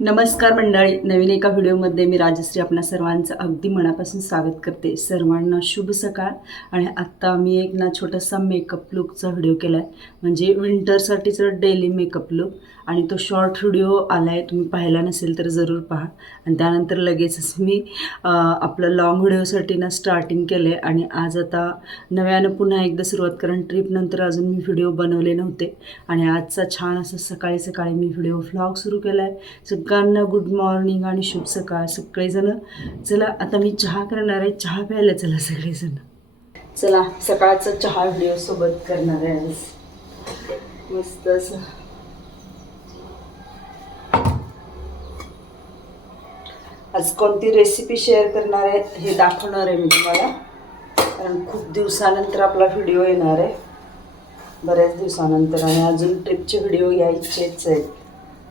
नमस्कार मंडळी. नवीन एका व्हिडिओमध्ये मी राजश्री आपल्या सर्वांचं अगदी मनापासून स्वागत करते. सर्वांना शुभ सकाळ. आणि आत्ता मी एक ना छोटासा मेकअप लुकचा व्हिडिओ केला आहे म्हणजे विंटरसाठीचं डेली मेकअप लुक आणि तो शॉर्ट व्हिडिओ आला आहे तुम्ही पाहिला नसेल तर जरूर पहा. आणि त्यानंतर लगेचच मी आपलं लाँग व्हिडिओसाठी ना स्टार्टिंग केलं आहे आणि आज आता नव्यानं पुन्हा एकदा सुरुवात कारण ट्रिपनंतर अजून मी व्हिडिओ बनवले नव्हते. आणि आजचा छान असं सकाळी सकाळी मी व्हिडिओ व्लॉग सुरू केला आहे सगळ्यांना गुड मॉर्निंग आणि शुभ सकाळ सगळेजणं. चला आता मी चहा करणार आहे. चहा प्यायला चला सगळेजण. चला सकाळचा चहा व्हिडिओ सोबत करणार आहे आज. मस्त असं. आज कोणती रेसिपी शेअर करणार आहे हे दाखवणार आहे मी तुम्हाला. कारण खूप दिवसानंतर आपला व्हिडिओ येणार आहे. बऱ्याच दिवसानंतर आणि अजून ट्रिपचे व्हिडिओ यायचेच आहेत.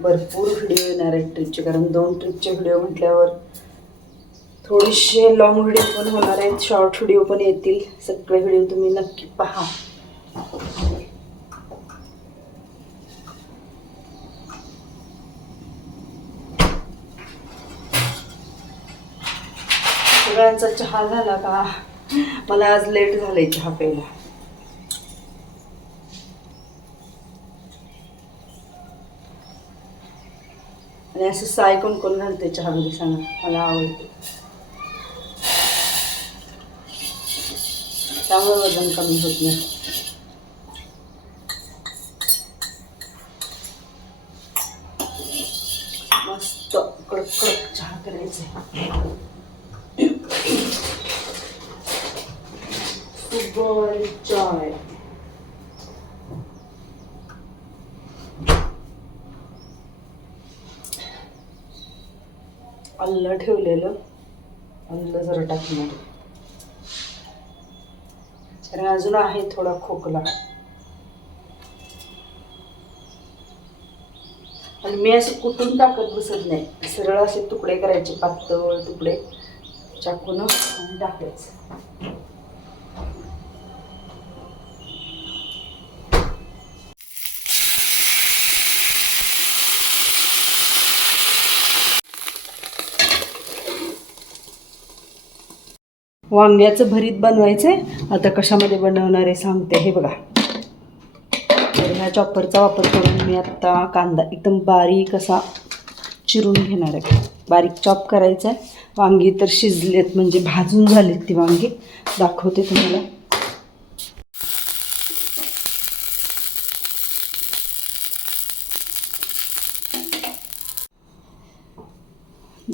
भरपूर व्हिडिओ येणार आहेत ट्रिपचे कारण दोन ट्रिपचे व्हिडिओ म्हटल्यावर थोडेसे लॉंग व्हिडिओ पण होणार आहेत शॉर्ट व्हिडिओ पण येतील. सगळे व्हिडिओ तुम्ही नक्की पहा. सगळ्यांचा चहा झाला का? मला आज लेट झालंय चहा प्यायला. आणि असं साय कोण कोण घालते चहामध्ये सांगा? मला आवडते. त्यामुळे वजन कमी होत नाही. मस्त कडक कडक चहा करायचे सुपर चाय अल्लं ठेवलेलं. अल्लं जरा टाकणार कारण अजून आहे थोडा खोकला. आणि मी असं कुठून टाकत बसत नाही. सरळ असे तुकडे करायचे पातळ तुकडे. चाकून आणि टाकायचं. वांग्याचं भरीत बनवायचं आहे आता कशामध्ये बनवणार आहे सांगते. हे बघा. तर ह्या चॉपरचा वापर करून मी आत्ता कांदा एकदम बारीक असा चिरून घेणार आहे. बारीक चॉप करायचा आहे वांगी तर शिजलेत म्हणजे भाजून झालीत ती वांगी. दाखवते तुम्हाला.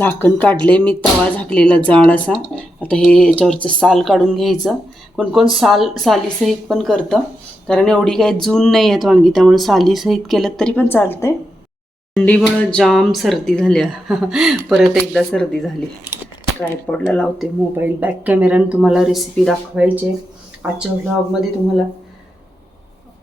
झाकण काढले मी तवा झाकलेला जाड असा. आता हे याच्यावरचं साल काढून घ्यायचं. कोण कोण साल सालीसहित पण करतं. कारण एवढी काही जून नाही आहेत वांगी त्यामुळे सालीसहित केलं तरी पण चालतंय. थंडीमुळं जाम सर्दी झाल्या. परत एकदा सर्दी झाली. ट्रायपॉडला लावते मोबाईल बॅक कॅमेराने तुम्हाला रेसिपी दाखवायचे. आजच्या व्लॉगमध्ये तुम्हाला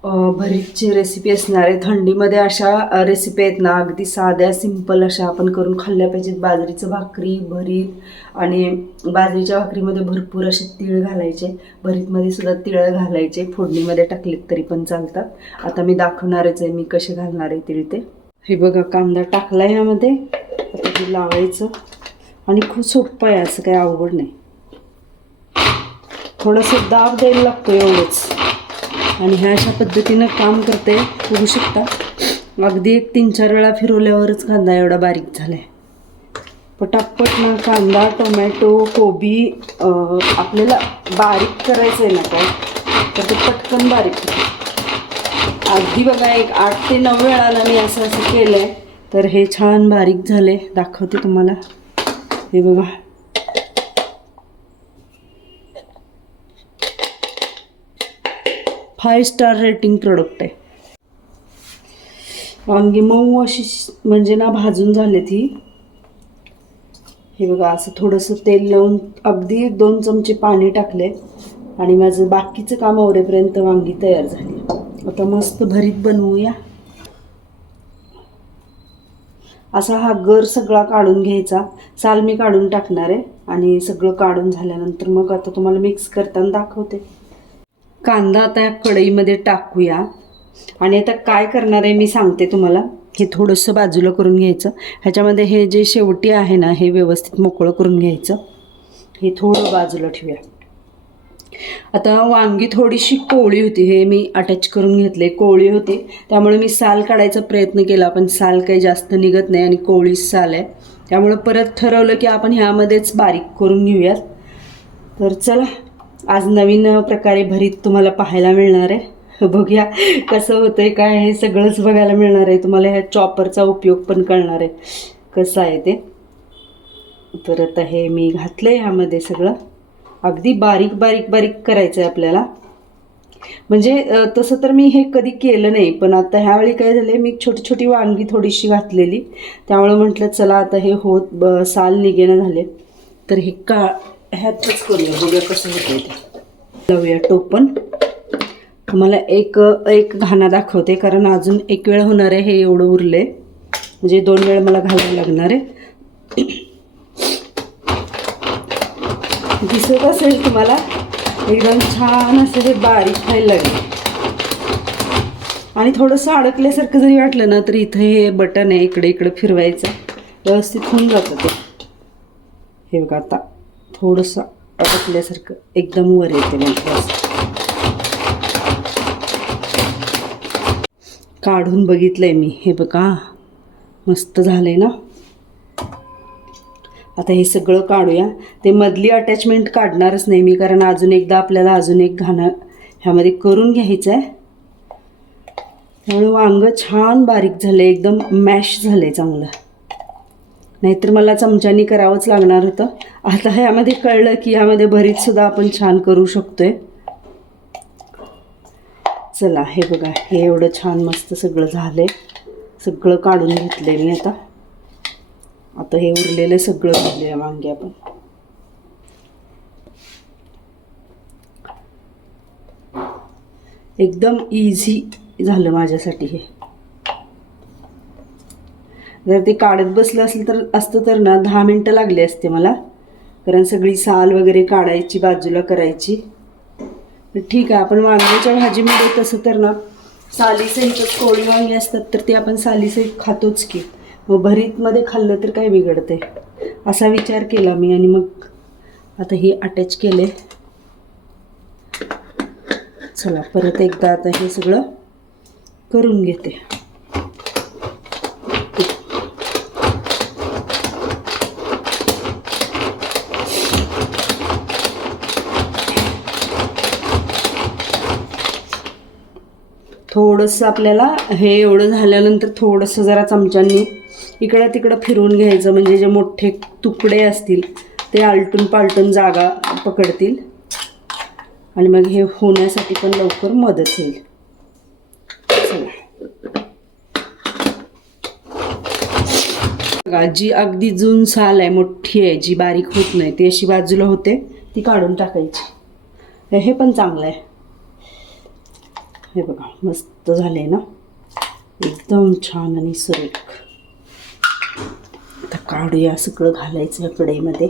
अ, भरीतची रेसिपी असणार आहे थंडीमध्ये अशा रेसिपी आहेत ना अगदी साध्या सिंपल अशा आपण करून खाल्ल्या पाहिजेत. बाजरीचं भाकरी भरीत आणि बाजरीच्या भाकरीमध्ये भरपूर असे तीळ घालायचे. भरीतमध्ये सुद्धा तीळ घालायचे. फोडणीमध्ये टाकलेत तरी पण चालतात. आता मी दाखवणारच आहे मी कसे घालणार आहे तीळ ते. हे बघा कांदा टाकला यामध्ये. आता ते लावायचं. आणि खूप सोपं आहे असं काही अवघड नाही. थोडंसं दाब द्यायला लागतो एवढंच. आणि ह्या अशा पद्धतीनं काम करते बघू शकता. अगदी एक तीन चार वेळा फिरवल्यावरच कांदा एवढा बारीक झाला आहे पटापट ना कांदा टोमॅटो कोबी आपल्याला बारीक करायचं आहे ना काय तर ते पटकन बारीक अगदी बघा एक आठ ते नऊ वेळाला मी असं असं केलं आहे तर हे छान बारीक झाले दाखवते तुम्हाला. हे बघा. फाय स्टार रेटिंग प्रोडक्ट आहे. वांगी मऊ अशी म्हणजे ना भाजून झाले ती. हे बघा असं थोडंसं तेल लावून अगदी दोन चमचे पाणी टाकले आणि माझं बाकीचं काम आवरेपर्यंत वांगी तयार झाली. आता मस्त भरीत बनवूया. असा हा गर सगळा काढून घ्यायचा. साल मी काढून टाकणार आहे आणि सगळं काढून झाल्यानंतर मग आता तुम्हाला मिक्स करताना दाखवते. कांदा आता या कढईमध्ये टाकूया. आणि आता काय करणार आहे मी सांगते तुम्हाला. हे थोडंसं बाजूला करून घ्यायचं. ह्याच्यामध्ये हे जे शेवटी आहे ना हे व्यवस्थित मोकळं करून घ्यायचं. हे थोडं बाजूला ठेवूया. आता वांगी थोडीशी कोळी होती. हे मी अटॅच करून घेतले कोळी होती. त्यामुळे मी साल काढायचा प्रयत्न केला पण साल काही जास्त निघत नाही आणि कोळी साल आहे. त्यामुळं परत ठरवलं की आपण ह्यामध्येच बारीक करून घेऊयात. तर चला आज नवीन प्रकारे भरीत तुम्हाला पाहायला मिळणार आहे. बघूया कसं होतं आहे काय हे सगळंच बघायला मिळणार आहे. तुम्हाला ह्या चॉपरचा उपयोग पण कळणार आहे. कसं आहे ते? तर आता हे मी घातलं आहे ह्यामध्ये सगळं. अगदी बारीक बारीक बारीक करायचं आहे आपल्याला. म्हणजे तसं तर मी हे कधी केलं नाही पण आता ह्यावेळी काय झालं मी छोटी छोटी वांगी थोडीशी घातलेली. त्यामुळं म्हटलं चला आता हे होत ब साल निघेणं झाले. तर हे का ह्यातच करूया बघूया कसं होतं ते. लावूया टोपण. तुम्हाला एक एक घाणा दाखवते कारण अजून एक वेळ होणार आहे हे एवढं उरले म्हणजे दोन वेळ मला घालायला लागणार आहे. दिसत असेल तुम्हाला एकदम छान असं हे बारीक व्हायला लागेल. आणि थोडंसं अडकल्यासारखं जरी वाटलं ना तरी इथं हे बटन आहे इकडे इकडे फिरवायचं. व्यवस्थित होऊन जातं ते. हे बघा आता. थोडंसं अडकल्यासारखं एकदम वर येते म्हणजे असं. काढून बघितलंय मी. हे बघा मस्त झालंय ना? आता हे सगळं काढूया. ते मधली अटॅचमेंट काढणारच नाही मी कारण अजून एकदा आपल्याला अजून एक घाणं ह्यामध्ये करून घ्यायचं आहे त्यामुळे अंग छान बारीक झालं एकदम मॅश झालं आहे चांगलं. नाहीतर मला चमच्यानी करावंच लागणार होतं. आता ह्यामध्ये कळलं की ह्यामध्ये भरीतसुद्धा आपण छान करू शकतोय. चला हे बघा हे एवढं छान मस्त सगळं झालं आहे सगळं काढून घेतलंय मी आता. आता हे उरलेलं सगळं घालूया वांगे आपण. एकदम इझी झालं माझ्यासाठी हे. जर ते काढत बसलं असेल तर असतं तर ना दहा मिनटं लागली असते मला. कारण सगळी साल वगैरे काढायची बाजूला करायची. ठीक आहे आपण वांग्याच्या भाजीमध्ये तसं तर ना सालीसहितच कोळी वांगी असतात तर ते आपण सालीसहित खातोच की. मग भरीतमध्ये खाल्लं तर काय बिघडते? असा विचार केला मी आणि मग आता हे अटॅच केले. चला परत एकदा आता हे सगळं करून घेते. थोडंसं आपल्याला हे एवढं झाल्यानंतर थोडंसं जरा चमच्यांनी इकडं तिकडं फिरवून घ्यायचं. म्हणजे जे मोठे तुकडे असतील ते आलटून पालटून जागा पकडतील. आणि मग हे होण्यासाठी पण लवकर मदत होईल. बघा जी अगदी जून साल आहे मोठी आहे जी बारीक होत नाही ती अशी बाजूला होते ती काढून टाकायची. हे पण चांगलं आहे. हे बघा मस्त झाले ना? एकदम छान आणि सुरेख. आता काढूया सगळं घालायचं या कढईमध्ये.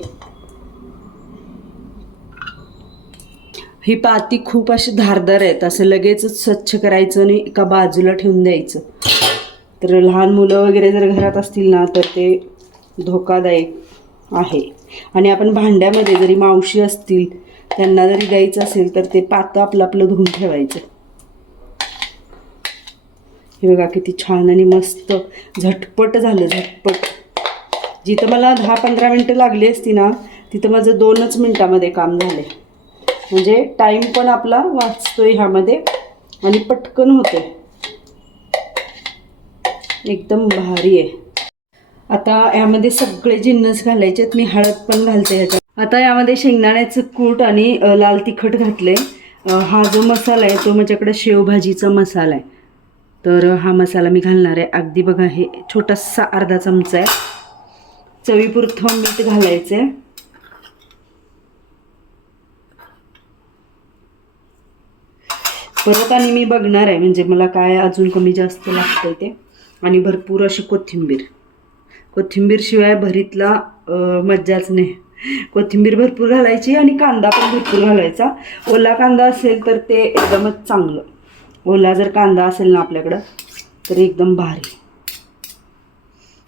ही पाती खूप अशी धारदार आहेत असं लगेचच स्वच्छ करायचं आणि एका बाजूला ठेवून द्यायचं. तर लहान मुलं वगैरे जर घरात असतील ना तर ते धोकादायक आहे. आणि आपण भांड्यामध्ये जरी मावशी असतील त्यांना जरी द्यायचं असेल तर ते पातं आपलं आपलं धुवून ठेवायचं. हे बघा किती छान आणि मस्त. झटपट झालं झटपट. जिथं मला दहा पंधरा मिनटं लागली असती ना तिथं माझं दोनच मिनटामध्ये काम झाले म्हणजे टाईम पण आपला वाचतो आहे ह्यामध्ये आणि पटकन होते एकदम भारी आहे. आता यामध्ये सगळे जिन्नस घालायचे आहेत मी हळद पण घालते ह्याच्यात. आता यामध्ये शेंगदाण्याचं कूट आणि लाल तिखट घातले आहे हा जो मसाला आहे तो माझ्याकडे शेवभाजीचा मसाला आहे. तर हा मसाला मी घालणार आहे. अगदी बघा हे छोटासा अर्धा चमचा आहे. चवीपुरतं मीठ घालायचं आहे परत आणि मी बघणार आहे म्हणजे मला काय अजून कमी जास्त लागतंय ते. आणि भरपूर अशी कोथिंबीर. कोथिंबीरशिवाय भरीतला मज्जाच नाही. कोथिंबीर भरपूर घालायची आणि कांदा पण भरपूर घालायचा. ओला कांदा असेल तर ते एकदमच चांगलं. ओला जर कांदा असेल ना आपल्याकडं तर एकदम भारी.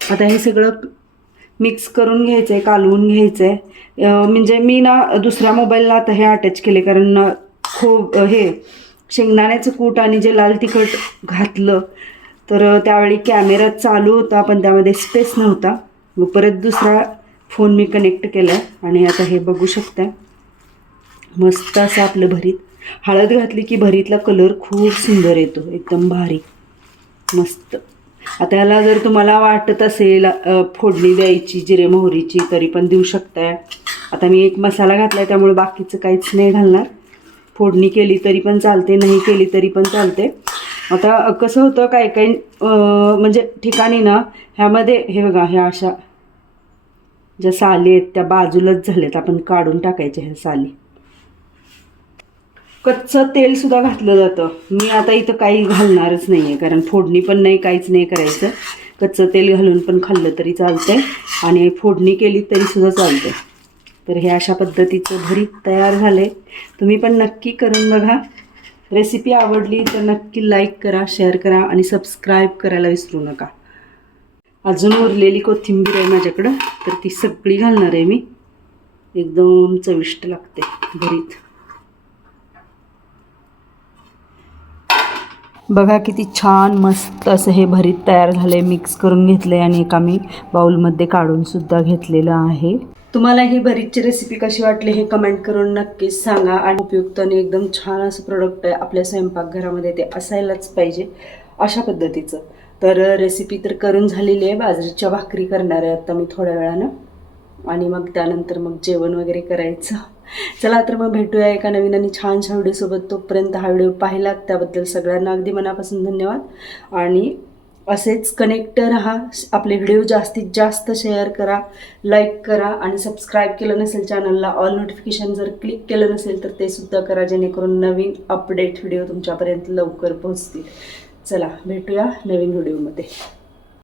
आता हे सगळं मिक्स करून घ्यायचं आहे कालवून घ्यायचं आहे म्हणजे मी ना दुसऱ्या मोबाईलला आता हे अटॅच केले कारण खूप हे शेंगदाण्याचं कूट आणि जे लाल तिखट घातलं तर त्यावेळी कॅमेरा चालू होता पण त्यामध्ये स्पेस नव्हता. मग परत दुसरा फोन मी कनेक्ट केला आणि आता हे बघू शकता मस्त असं आपलं भरीत. हळद घातली की भरीतला कलर खूप सुंदर येतो एकदम भारी. मस्त. आता याला जर तुम्हाला वाटत असेल फोडणी द्यायची जिरे मोहरीची तरी पण देऊ शकताय. आता मी एक मसाला घातला आहे त्यामुळे बाकीचं काहीच नाही घालणार. फोडणी केली तरी पण चालते नाही केली तरी पण चालते. आता कसं होतं काही काही म्हणजे ठिकाणी ना ह्यामध्ये हे बघा ह्या अशा ज्या साली आहेत त्या बाजूलाच झाल्यात आपण काढून टाकायच्या ह्या साली. कच्चं तेल सुद्धा घातलं जातं. मी आता इथं काही घालणारच नाही आहे कारण फोडणी पण नाही काहीच नाही करायचं. कच्चं तेल घालून पण खाल्लं तरी चालतंय आणि फोडणी केली तरी सुद्धा चालते तर हे अशा पद्धतीचं भरीत तयार झाले तुम्ही पण नक्की करून बघा. रेसिपी आवडली तर नक्की लाईक करा शेअर करा आणि सबस्क्राईब करायला विसरू नका. अजून उरलेली कोथिंबीर आहे माझ्याकडं तर ती सगळी घालणार आहे मी. एकदम चविष्ट लागते भरीत. बघा किती छान मस्त असं हे भरीत तयार झालं आहे मिक्स करून घेतलं आहे आणि एका मी बाऊलमध्ये काढून सुद्धा घेतलेलं आहे. तुम्हाला ही भरीतची रेसिपी कशी वाटली हे कमेंट करून नक्कीच सांगा आणि उपयुक्त आणि एकदम छान असं प्रोडक्ट आहे आपल्या स्वयंपाकघरामध्ये ते असायलाच पाहिजे अशा पद्धतीचं. तर रेसिपी तर करून झालेली आहे बाजरीच्या भाकरी करणार आहे. आता मी थोड्या वेळानं आणि मग त्यानंतर मग जेवण वगैरे करायचं. चला तर मग भेटूया एका नवीन आणि छान व्हिडिओसोबत. तोपर्यंत हा व्हिडिओ पाहिलात त्याबद्दल सगळ्यांना अगदी मनापासून धन्यवाद. आणि असेच कनेक्ट राहा आपले व्हिडिओ जास्तीत जास्त शेअर करा लाईक करा आणि सबस्क्राईब केलं नसेल चॅनलला ऑल नोटिफिकेशन जर क्लिक केलं नसेल तर ते सुद्धा करा जेणेकरून नवीन अपडेट व्हिडिओ तुमच्यापर्यंत लवकर पोहोचतील. चला भेटूया नवीन व्हिडिओमध्ये.